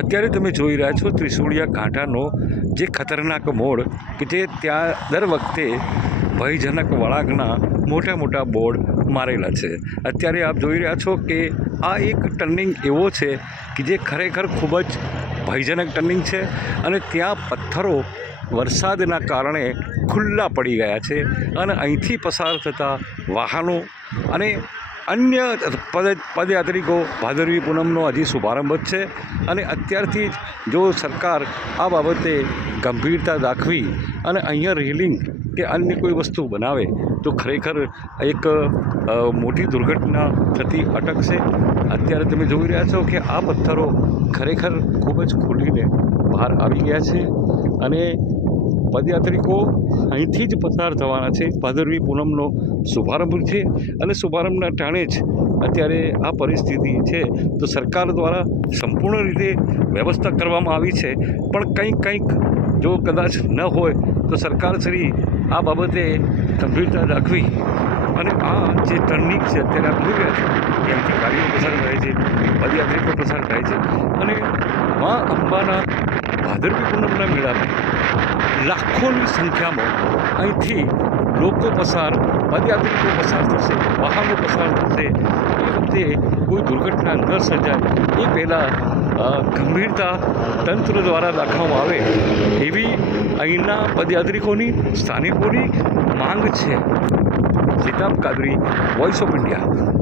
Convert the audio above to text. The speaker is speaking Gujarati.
અત્યારે તમે જોઈ રહ્યા છો ત્રિશુળિયા કાંઠાનો જે ખતરનાક મોડ કે જે ત્યાં દર વખતે ભયજનક વળાંકના મોટા મોટા બોર્ડ મારેલા છે. અત્યારે આપ જોઈ રહ્યા છો કે આ એક ટર્નિંગ એવો છે કે જે ખરેખર ખૂબ જ ભયજનક ટર્નિંગ છે અને ત્યાં પથ્થરો વરસાદના કારણે ખુલ્લા પડી ગયા છે અને અહીંથી પસાર થતા વાહનો અને અન્ય પદયાત્રિકો ભાદરવી પૂનમનો હજી શુભારંભ જ છે અને અત્યારથી જ જો સરકાર આ બાબતે ગંભીરતા દાખવી અને અહીંયા રેલિંગ કે અન્ય કોઈ વસ્તુ બનાવે તો ખરેખર એક મોટી દુર્ઘટના થતી અટકશે. અત્યારે તમે જોઈ રહ્યા છો કે આ પથ્થરો ખરેખર ખૂબ જ ખુલીને બહાર આવી ગયા છે અને પદયાત્રિકો અહીંથી જ પસાર થવાના છે. ભાદરવી પૂનમનો શુભારંભ છે અને શુભારંભના ટાણે જ અત્યારે આ પરિસ્થિતિ છે. તો સરકાર દ્વારા સંપૂર્ણ રીતે વ્યવસ્થા કરવામાં આવી છે, પણ કંઈક જો કદાચ ન હોય તો સરકારશ્રી આ બાબતે ગંભીરતા દાખવી અને આ જે ટર્નિંગ છે અત્યારે આપ જોઈ રહ્યા છો કે અહીંથી ગાડીઓ પસાર થાય છે, પદયાત્રિકો પસાર થાય છે અને મા અંબાના ભાદરવી પૂનમના મેળામાં લાખોની સંખ્યામાં અહીંથી લોકો પસાર, પદયાત્રિકો પસાર થશે, વાહનો પસાર થશે. એ વખતે કોઈ દુર્ઘટના ન સર્જાય એ પહેલાં ગંભીરતા તંત્ર દ્વારા દાખવવામાં આવે એવી અહીંના પદયાત્રિકોની, સ્થાનિકોની માંગ છે. Sitab Kadri, voice of India.